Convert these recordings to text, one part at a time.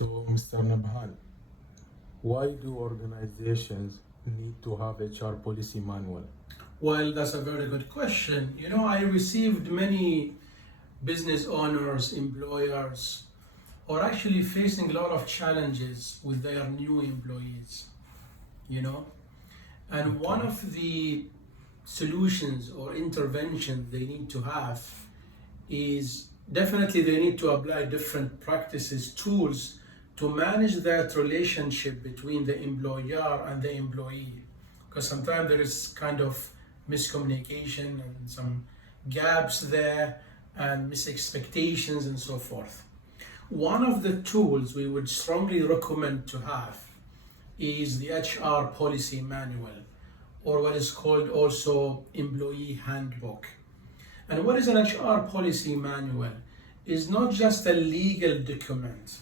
So, Mr. Nabhan, why do organizations need to have HR policy manual? Well, that's a very good question. I received many business owners, employers, are actually facing a lot of challenges with their new employees, you know. And one Okay. of the solutions or interventions they need to have is definitely they need to apply different practices, tools to manage that relationship between the employer and the employee. Because sometimes there is kind of miscommunication and some gaps there and misexpectations and so forth. One of the tools we would strongly recommend to have is the HR policy manual, or what is called also employee handbook. And what is an HR policy manual? Is not just a legal document.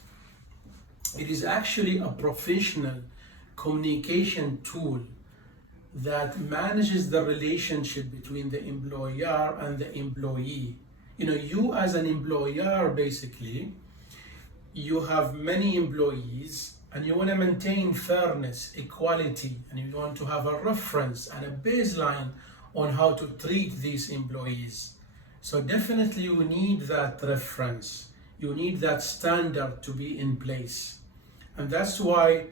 It is actually a professional communication tool that manages the relationship between the employer and the employee. You as an employer, basically, you have many employees and you want to maintain fairness, equality, and you want to have a reference and a baseline on how to treat these employees. So definitely you need that reference. You need that standard to be in place. And that's why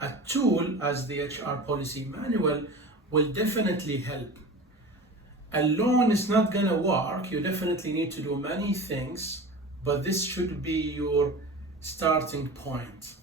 a tool as the HR policy manual will definitely help. Alone is not gonna work. You definitely need to do many things, but this should be your starting point.